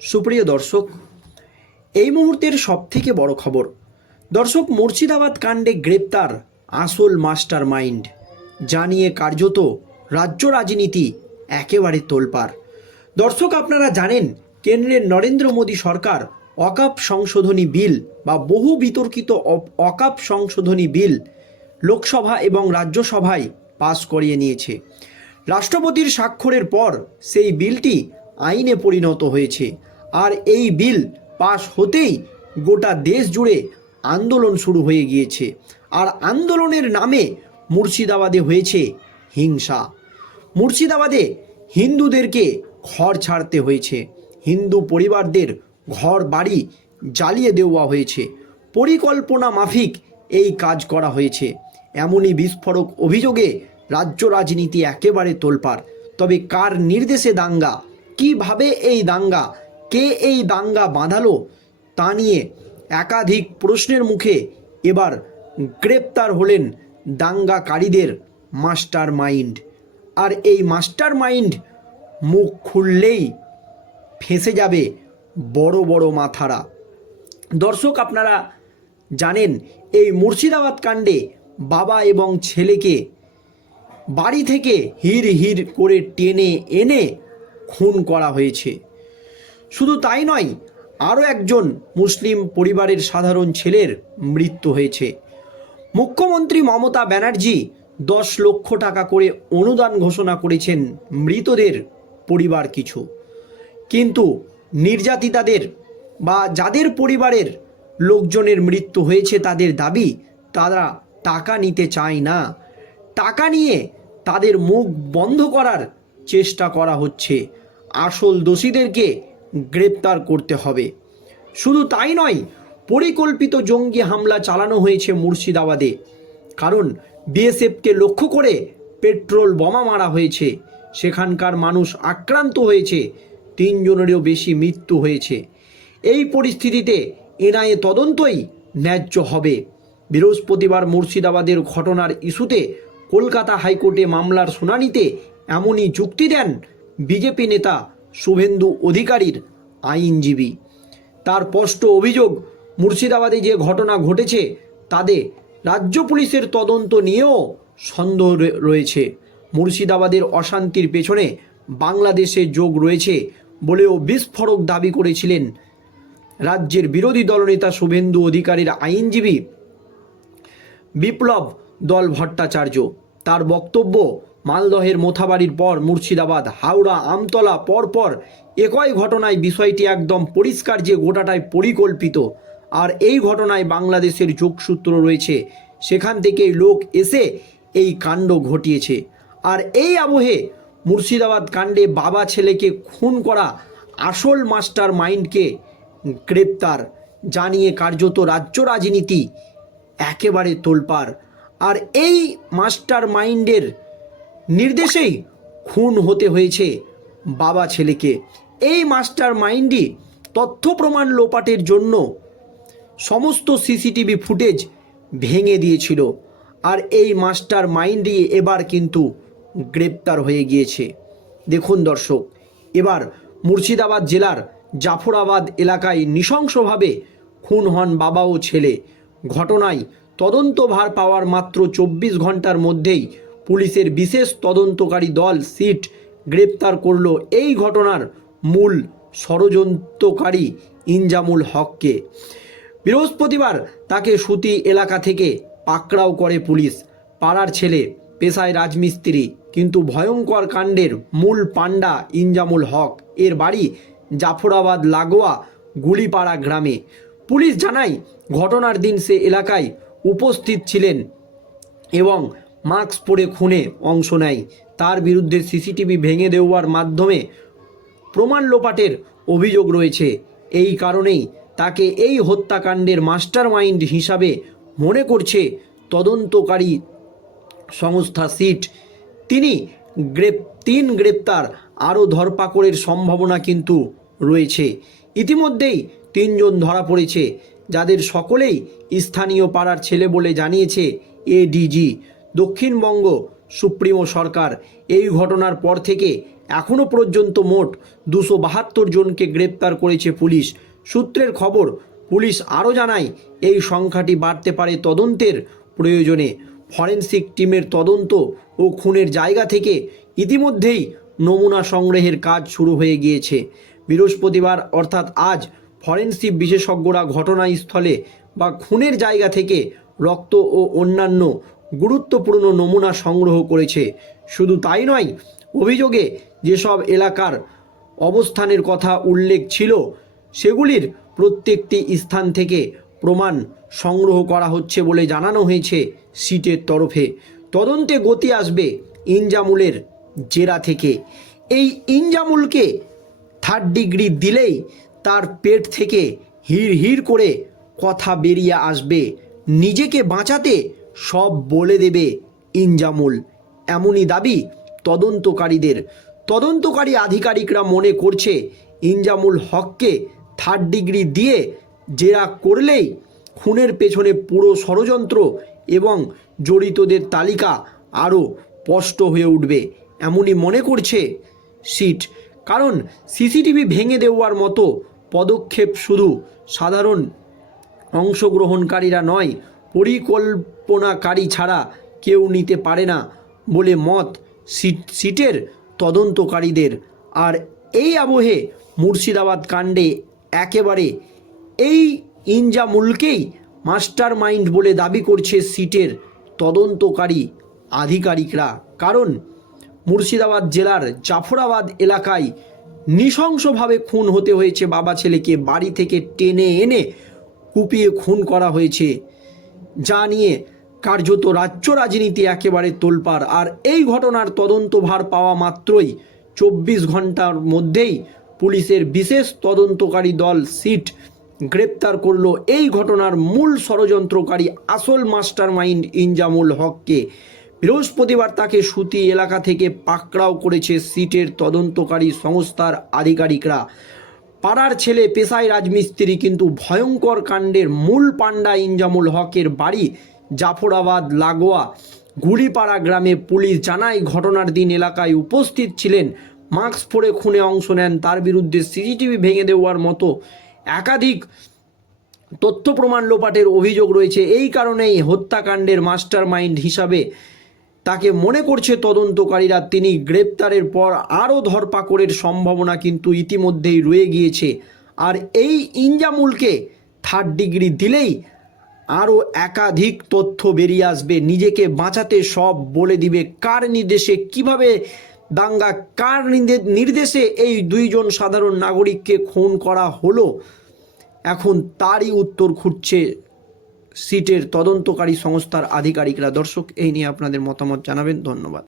সুপ্রিয় দর্শক, এই মুহূর্তের সবথেকে বড় খবর, দর্শক মুর্শিদাবাদ কাণ্ডে গ্রেপ্তার আসল মাস্টার মাইন্ড জানিয়ে কার্যত রাজ্য রাজনীতি একেবারে তোলপাড়। দর্শক, আপনারা জানেন, কেন্দ্রের নরেন্দ্র মোদী সরকার অকাপ সংশোধনী বিল বা বহু বিতর্কিত অকাপ সংশোধনী বিল লোকসভা এবং রাজ্যসভায় পাস করিয়ে নিয়েছে। রাষ্ট্রপতির স্বাক্ষরের পর সেই বিলটি আইনে পরিণত হয়েছে। আর এই বিল পাশ হতেই গোটা দেশ জুড়ে আন্দোলন শুরু হয়ে গিয়েছে। আর আন্দোলনের নামে মুর্শিদাবাদে হয়েছে হিংসা। মুর্শিদাবাদে হিন্দুদেরকে ঘর ছাড়তে হয়েছে। হিন্দু পরিবারদের ঘর বাড়ি জ্বালিয়ে দেওয়া হয়েছে। পরিকল্পনা মাফিক এই কাজ করা হয়েছে। এমনই বিস্ফোরক অভিযোগে রাজ্য রাজনীতি একেবারে তোলপাড়। তবে কার নির্দেশে দাঙ্গা কীভাবে এই দাঙ্গা, কে এই দাঙ্গা বাঁধালো তা নিয়ে একাধিক প্রশ্নের মুখে এবার গ্রেপ্তার হলেন দাঙ্গাকারীদের মাস্টার মাইন্ড আর এই মাস্টার মাইন্ড মুখ খুললেই ফেঁসে যাবে বড় বড় মাথারা। দর্শক, আপনারা জানেন, এই মুর্শিদাবাদ কাণ্ডে বাবা এবং ছেলেকে বাড়ি থেকে হির হির করে টেনে এনে খুন করা হয়েছে। শুধু তাই নয়, আরও একজন মুসলিম পরিবারের সাধারণ ছেলের মৃত্যু হয়েছে। মুখ্যমন্ত্রী মমতা ব্যানার্জি দশ লক্ষ টাকা করে অনুদান ঘোষণা করেছেন মৃতদের পরিবার কিছু। কিন্তু নির্যাতিতাদের বা যাদের পরিবারের লোকজনের মৃত্যু হয়েছে তাদের দাবি, তারা টাকা নিতে চায় না। টাকা নিয়ে তাদের মুখ বন্ধ করার চেষ্টা করা হচ্ছে। আসল দোষীদেরকে গ্রেপ্তার করতে হবে। শুধু তাই নয়, পরিকল্পিত জঙ্গি হামলা চালানো হয়েছে মুর্শিদাবাদে। কারণ বিএসএফকে লক্ষ্য করে পেট্রোল বোমা মারা হয়েছে। সেখানকার মানুষ আক্রান্ত হয়েছে। তিনজনেরও বেশি মৃত্যু হয়েছে। এই পরিস্থিতিতে এনআইএ তদন্তই ন্যায্য হবে। বৃহস্পতিবার মুর্শিদাবাদের ঘটনার ইস্যুতে কলকাতা হাইকোর্টে মামলার শুনানিতে এমনই যুক্তি দেন বিজেপি নেতা শুভেন্দু অধিকারীর আইনজীবী। তার স্পষ্ট অভিযোগ, মুর্শিদাবাদে যে ঘটনা ঘটেছে, তাতে রাজ্য পুলিশের তদন্ত নিয়েও সন্দেহ রয়েছে। মুর্শিদাবাদের অশান্তির পেছনে বাংলাদেশের যোগ রয়েছে বলেও বিস্ফোরক দাবি করেছিলেন রাজ্যের বিরোধী দলনেতা শুভেন্দু অধিকারীর আইনজীবী বিপ্লব দল ভট্টাচার্য। তার বক্তব্য মালদহের মোথাবাড়ির পর মুর্শিদাবাদ, হাওড়া, আমতলা পরপর একই ঘটনায় বিষয়টি একদম পরিষ্কার যে গোটাটাই পরিকল্পিত। আর এই ঘটনায় বাংলাদেশের যোগসূত্র রয়েছে, সেখান থেকে লোক এসে এই কাণ্ড ঘটিয়েছে। আর এই আবহে মুর্শিদাবাদ কাণ্ডে বাবা ছেলেকে খুন করা আসল মাস্টার মাইন্ডকে গ্রেপ্তার, জানিয়ে কার্যত রাজ্য রাজনীতি একেবারে তোলপাড়। আর এই মাস্টার মাইন্ডের নির্দেশেই খুন হতে হয়েছে বাবা ছেলেকে। এই মাস্টার মাইন্ডই তথ্য প্রমাণ লোপাটের জন্য সমস্ত সিসিটিভি ফুটেজ ভেঙে দিয়েছিল। আর এই মাস্টার মাইন্ডই এবার কিন্তু গ্রেপ্তার হয়ে গিয়েছে। দেখুন দর্শক, এবার মুর্শিদাবাদ জেলার জাফরাবাদ এলাকায় নৃশংসভাবে খুন হন বাবা ও ছেলে। ঘটনায় তদন্তভার পাওয়ার মাত্র চব্বিশ ঘণ্টার মধ্যেই পুলিশের বিশেষ তদন্তকারী দল সিট গ্রেপ্তার করল এই ঘটনার মূল ষড়যন্ত্রকারী ইনজামুল হককে। বৃহস্পতিবার তাকে সুতি এলাকা থেকে পাকড়াও করে পুলিশ। পাড়ার ছেলে, পেশায় রাজমিস্ত্রি, কিন্তু ভয়ঙ্কর কাণ্ডের মূল পাণ্ডা ইনজামুল হক। এর বাড়ি জাফরাবাদ লাগোয়া গুলিপাড়া গ্রামে। পুলিশ জানায়, ঘটনার দিন সে এলাকায় উপস্থিত ছিলেন এবং মাস্ক পরে খুনে অংশ নেয়। তার বিরুদ্ধে সিসিটিভি ভেঙে দেওয়ার মাধ্যমে প্রমাণ লোপাটের অভিযোগ রয়েছে। এই কারণেই তাকে এই হত্যাকাণ্ডের মাস্টার মাইন্ড হিসাবে মনে করছে তদন্তকারী সংস্থা সিট। তিনি গ্রেপ, তিন গ্রেপ্তার, আরও ধরপাকড়ের সম্ভাবনা কিন্তু রয়েছে। ইতিমধ্যেই তিনজন ধরা পড়েছে, যাদের সকলেই স্থানীয় পাড়ার ছেলে বলে জানিয়েছে এডিজি। দক্ষিণবঙ্গ সুপ্রিমো সরকার। এই ঘটনার পর থেকে এখনও পর্যন্ত মোট দুশো বাহাত্তর জনকে গ্রেপ্তার করেছে পুলিশ। সূত্রের খবর, পুলিশ আরও জানায়, এই সংখ্যাটি বাড়তে পারে তদন্তের প্রয়োজনে। ফরেন্সিক টিমের তদন্ত ও খুনের জায়গা থেকে ইতিমধ্যেই নমুনা সংগ্রহের কাজ শুরু হয়ে গিয়েছে। বৃহস্পতিবার, অর্থাৎ আজ, ফরেন্সিক বিশেষজ্ঞরা ঘটনাস্থলে বা খুনের জায়গা থেকে রক্ত ও অন্যান্য গুরুত্বপূর্ণ নমুনা সংগ্রহ করেছে। শুধু তাই নয়, অভিযোগে যেসব এলাকার অবস্থানের কথা উল্লেখ ছিল, সেগুলির প্রত্যেকটি স্থান থেকে প্রমাণ সংগ্রহ করা হচ্ছে বলে জানানো হয়েছে সিটের তরফে। তদন্তে গতি আসবে ইনজামুলের জেরা থেকে। এই ইনজামুলকে থার্ড ডিগ্রি দিলেই তার পেট থেকে হির হির করে কথা বেরিয়ে আসবে। নিজেকে বাঁচাতে সব বলে দেবে ইনজামুল। এমনই দাবি তদন্তকারীদের। তদন্তকারী আধিকারিকরা মনে করছে ইনজামুল হককে থার্ড ডিগ্রি দিয়ে জেরা করলেই খুনের পেছনে পুরো ষড়যন্ত্র এবং জড়িতদের তালিকা আরও স্পষ্ট হয়ে উঠবে, এমনই মনে করছে সিট। কারণ সিসিটিভি ভেঙে দেওয়ার মতো পদক্ষেপ শুধু সাধারণ অংশগ্রহণকারীরা নয় পরিকল্পনাকারী ছাড়া কেউ নিতে পারে না বলে মত সিট- সিটের তদন্তকারীদের। আর এই আবহে মুর্শিদাবাদ কাণ্ডে একেবারে এই ইনজামুলকেই মাস্টার মাইন্ড বলে দাবি করছে সিটের তদন্তকারী আধিকারিকরা। কারণ মুর্শিদাবাদ জেলার জাফরাবাদ এলাকায় নৃশংসভাবে খুন হতে হয়েছে বাবা ছেলেকে বাড়ি থেকে টেনে এনে কুপিয়ে খুন করা হয়েছে। যা নিয়ে কার্যত রাজ্য রাজনীতি একেবারে তোলপাড়। আর এই ঘটনার তদন্তভার পাওয়া মাত্রই চব্বিশ ঘণ্টার মধ্যেই পুলিশের বিশেষ তদন্তকারী দল সিট গ্রেপ্তার করল। এই ঘটনার মূল ষড়যন্ত্রকারী আসল মাস্টার মাইন্ড ইনজামুল হককে। বৃহস্পতিবার তাকে সুতি এলাকা থেকে পাকড়াও করেছে সিটের তদন্তকারী সংস্থার আধিকারিকরা। পাড়ার ছেলে, পেশায় রাজমিস্ত্রি, কিন্তু ভয়ঙ্কর কাণ্ডের মূল পাণ্ডা ইনজামুল হকের বাড়ি জাফরাবাদ, লাগোয়া, গুড়িপাড়া গ্রামে পুলিশ জানায় ঘটনার দিন এলাকায় উপস্থিত ছিলেন। মাস্ক পরে খুনে অংশ নেন, তার বিরুদ্ধে সিসিটিভি ভেঙে দেওয়ার মতো একাধিক তথ্য প্রমাণ লোপাটের অভিযোগ রয়েছে। এই কারণেই হত্যাকাণ্ডের মাস্টার মাইন্ড হিসাবে তাকে মনে করছে তদন্তকারীরা। তিনি গ্রেপ্তারের পর আরও ধরপাকড়ের সম্ভাবনা কিন্তু ইতিমধ্যেই রয়ে গিয়েছে। আর এই ইনজামুলকে থার্ড ডিগ্রি দিলেই আরও একাধিক তথ্য বেরিয়ে আসবে। নিজেকে বাঁচাতে সব বলে দিবে। কার নির্দেশে, কীভাবে, দাঙ্গা কার নির্দে- নির্দেশে এই দুইজন সাধারণ নাগরিককে খুন করা হলো? এখন তারই উত্তর খুঁজছে সিটের তদন্তকারী সংস্থার আধিকারিকরা। দর্শক, এই নিয়ে আপনাদের মতামত জানাবেন। ধন্যবাদ।